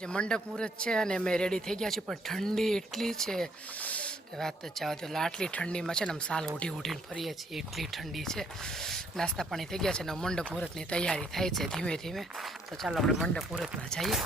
જે મંડપ મુહૂર્ત છે અને અમે રેડી થઈ ગયા છીએ, પણ ઠંડી એટલી છે કે વાત જ જવા દો આટલી ઠંડીમાં છે ને આમ સાલ ઉઠી ઉઠીને ફરીએ છીએ, એટલી ઠંડી છે. નાસ્તા પાણી થઈ ગયા છે અને મંડપ મુહૂર્તની તૈયારી થાય છે ધીમે ધીમે. તો ચાલો આપણે મંડપ મુહૂર્તમાં જઈએ.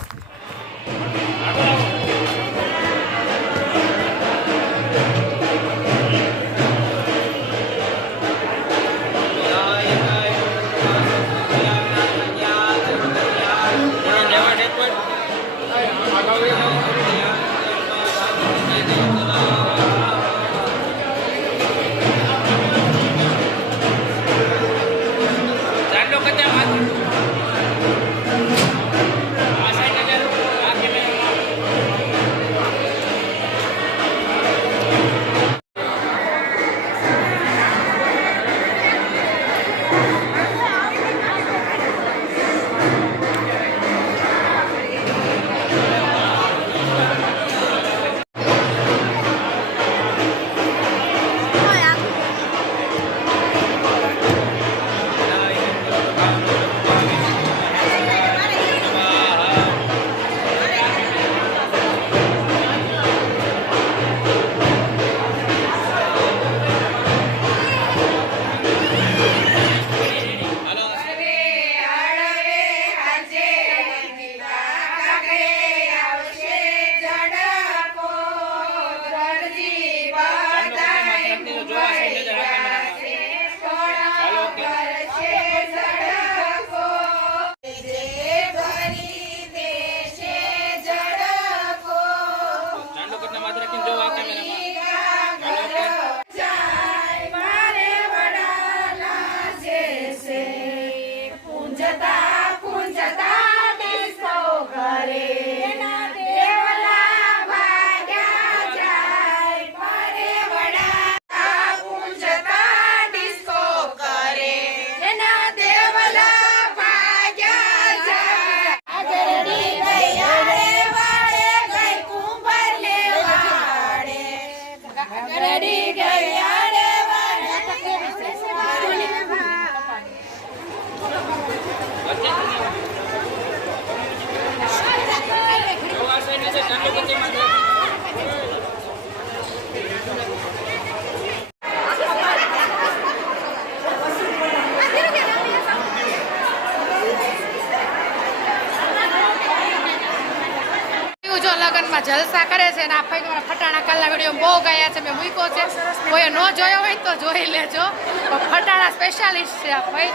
લગ્નમાં જલસા કરે છે ને આ ભાઈ તમારા ફટાણા કાલના વીડિયો બહુ ગયા છે, મેં મૂક્યો છે. કોઈ ન જોયો હોય તો જોઈ લેજો. ફટાણા સ્પેશિયાલિસ્ટ છે આ ભાઈ.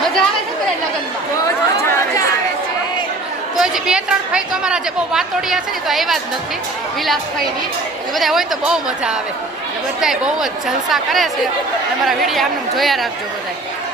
મજા આવે છે લગ્નમાં? તો જે બે ત્રણ ભાઈ તો અમારા જે બહુ વાતોડિયા છે ને તો આવ્યા જ નથી વિલાસભાઈની એ બધા હોય તો બહુ મજા આવે. બધાય બહુ જ જલસા કરે છે. અમારા વીડિયો આમને આમ જોયા રાખજો બધાય.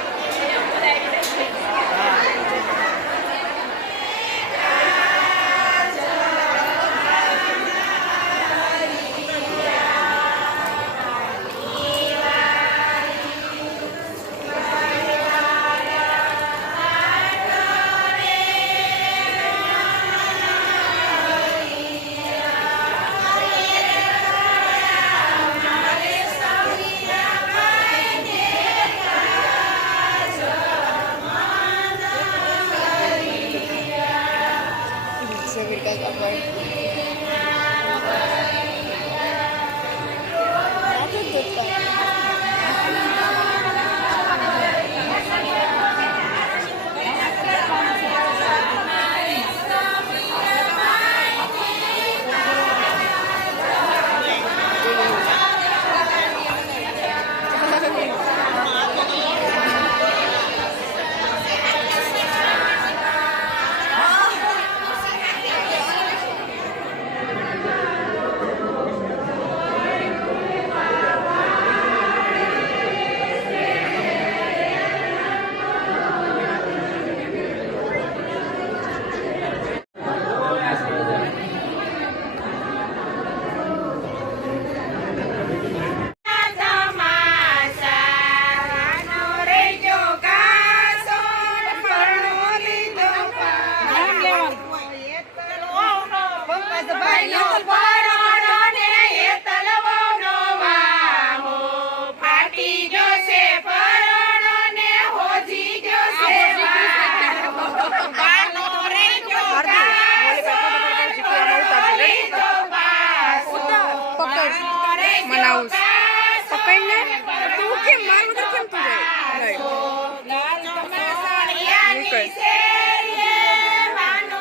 મારું તો કેમ તું જાય?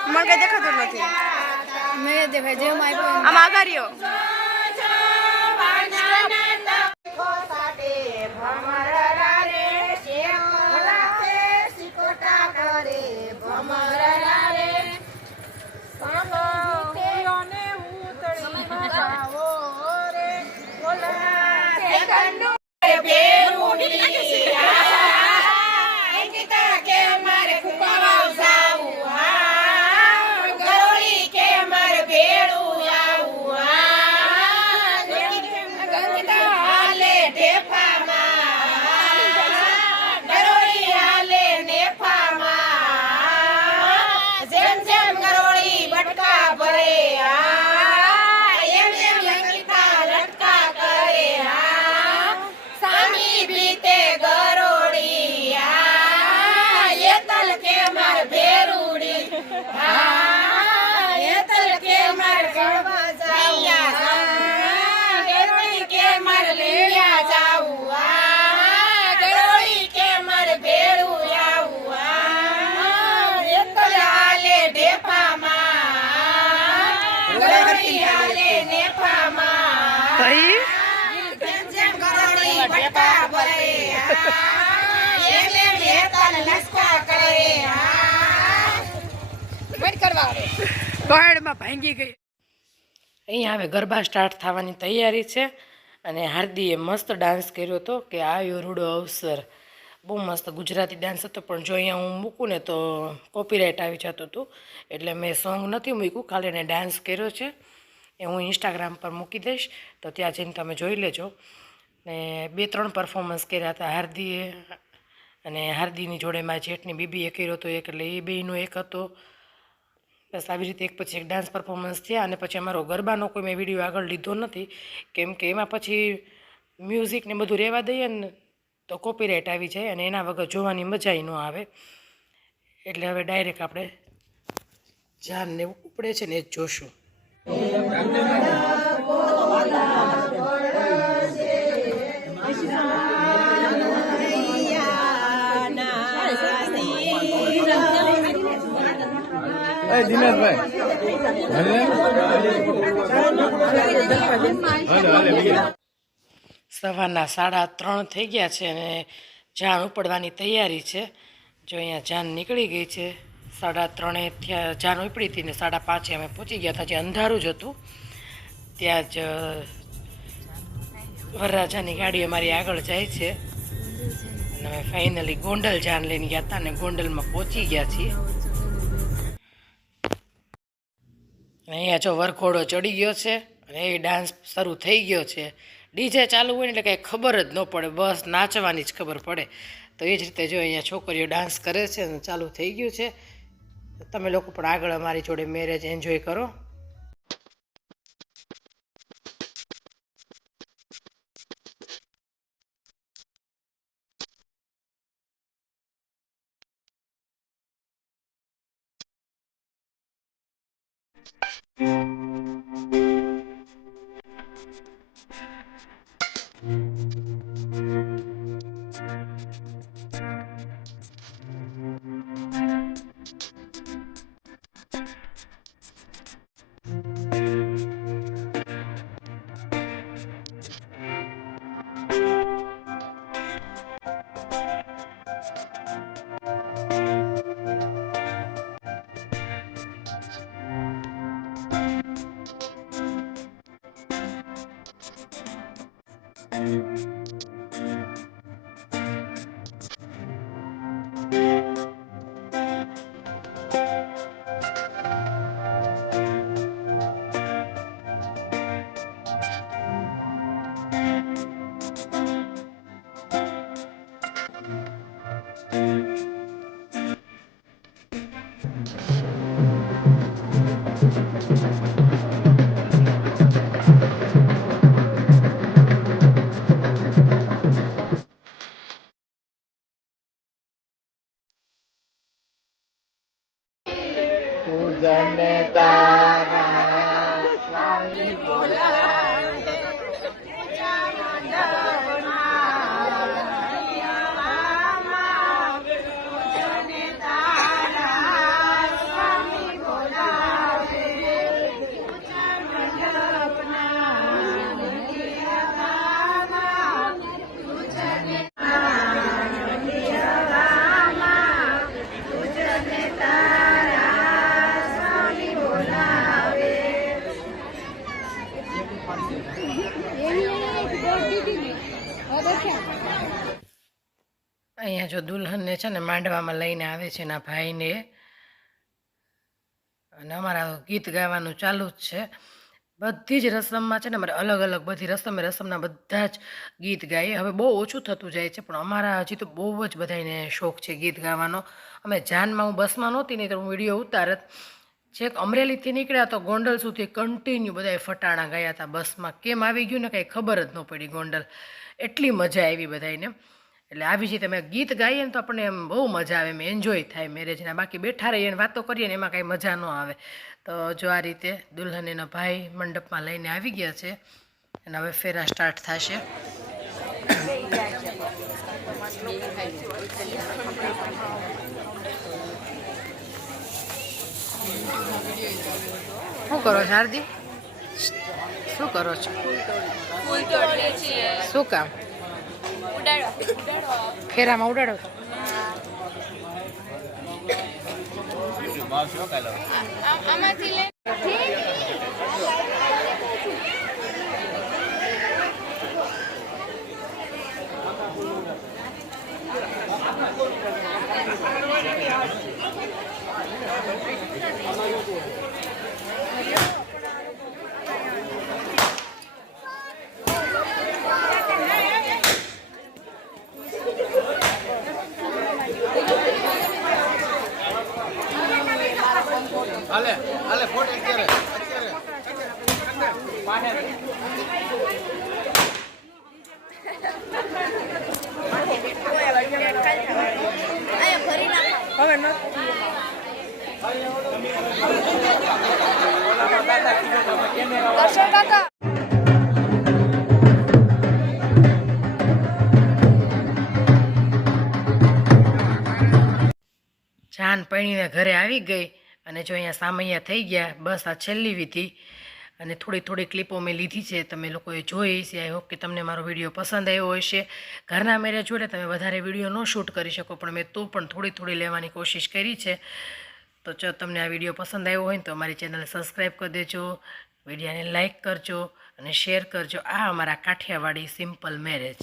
મને કઈ દેખાતું નથી. મેં દેખાય જેવું આપ્યું આમ આગારીઓ આવે. પહાડમાં ભાંગી ગઈ. અહીંયા હવે ગરબા સ્ટાર્ટ થવાની તૈયારી છે અને હાર્દીએ મસ્ત ડાન્સ કર્યો હતો કે આવ્યો રૂડો અવસર. બહુ મસ્ત ગુજરાતી ડાન્સ હતો પણ જો અહીંયા હું મૂકું ને તો કોપીરાઇટ આવી જતું હતું. એટલે મેં સોંગ નથી મૂક્યું ખાલી એને ડાન્સ કર્યો છે. એ હું ઇન્સ્ટાગ્રામ પર મૂકી દઈશ. તો ત્યાં જઈને તમે જોઈ લેજો. ને બે ત્રણ પરફોર્મન્સ કર્યા હતા હાર્દીએ અને હાર્દીની જોડે મારા જેઠની બીબીએ કર્યો હતો એક, એટલે એ બેનો એક હતો. બસ આવી રીતે એક પછી એક ડાન્સ પરફોર્મન્સ થયા અને પછી અમારો ગરબાનો કોઈ મેં વીડિયો આગળ લીધો નથી. કેમ કે એમાં પછી મ્યુઝિક ને બધું રહેવા દઈએ ને તો કોપીરાઇટ આવી જાય અને એના વગર જોવાની મજા ન આવે. એટલે હવે ડાયરેક્ટ આપણે જાનને ઉપડે છે ને એ જ જોશું. સવારના સાડા ત્રણ થઈ ગયા છે અને જાન ઉપડવાની તૈયારી છે. જો અહીંયા જાન નીકળી ગઈ છે. સાડા ત્રણે થયા, જાન ઉપડી હતી ને સાડા પાંચે અમે પહોંચી ગયા હતા, જે અંધારું જ હતું. ત્યાં જ વરરાજાની ગાડી અમારી આગળ જાય છે. અને અમે ફાઇનલી ગોંડલ જાન લઈને ગયા હતા અને ગોંડલમાં પહોંચી ગયા છીએ. અહીંયા જો વરઘોડો ચડી ગયો છે અને એ ડાન્સ શરૂ થઈ ગયો છે. ડીજે ચાલુ હોય ને એટલે કાંઈ ખબર જ ન પડે, બસ નાચવાની જ ખબર પડે. તો એ જ રીતે જો અહીંયા છોકરીઓ ડાન્સ કરે છે અને ચાલુ થઈ ગયું છે. તમે લોકો પણ આગળ અમારી જોડે મેરેજ એન્જોય કરો. Thank you. અહીંયા જો દુલ્હનને છે ને માંડવામાં લઈને આવે છે એના ભાઈને. અને અમારા ગીત ગાવાનું ચાલુ જ છે. બધી જ રસમમાં છે ને અમારે અલગ અલગ બધી રસમે રસમના બધા જ ગીત ગાઈએ. હવે બહુ ઓછું થતું જાય છે, પણ અમારા હજી તો બહુ જ બધાને શોખ છે ગીત ગાવાનો. અમે જાનમાં હું બસમાં નહોતી નહીં તો હું વીડિયો ઉતારત. છેક અમરેલીથી નીકળ્યા તો ગોંડલ સુધી કન્ટિન્યુ બધાએ ફટાણા ગયા હતા બસમાં. કેમ આવી ગયું ને કાંઈ ખબર જ ન પડી ગોંડલ. એટલી મજા આવી બધાને એટલે આવી રીતે અમે ગીત ગાઈએ ને તો આપણને એમ બહુ મજા આવે એમ એન્જોય થાય મેરેજના બાકી બેઠા રહીએ ને વાતો કરીએ ને એમાં કાંઈ મજા ન આવે. તો જો આ રીતે દુલ્હન એના ભાઈ મંડપમાં લઈને આવી ગયા છે અને હવે ફેરા સ્ટાર્ટ થશે. શું કરો છો હાર્દી શું કરો છો? શું કામ? ફેરામાં ઉડાડો છો ભાવ શું કાલો કાકા જાન પૈણીને ઘરે આવી ગઈ અને જો અહીંયા સામૈયા થઈ ગયા, બસ આ છેલ્લી વિધિ. અને થોડી થોડી ક્લિપો મેં લીધી છે, તમે લોકોએ જોઈ છે આઈ હોપ કે તમને મારો વીડિયો પસંદ આવ્યો હશે. ઘરના મેરેજ જોડે તમે વધારે વીડિયો ન શૂટ કરી શકો, પણ મેં તો પણ થોડી થોડી લેવાની કોશિશ કરી છે. તો જો તમને આ વીડિયો પસંદ આવ્યો હોય તો અમારી ચેનલ સબસ્ક્રાઈબ કરી દેજો, વિડીયોને લાઇક કરજો અને શેર કરજો. આ અમારા કાઠિયાવાડી સિમ્પલ મેરેજ.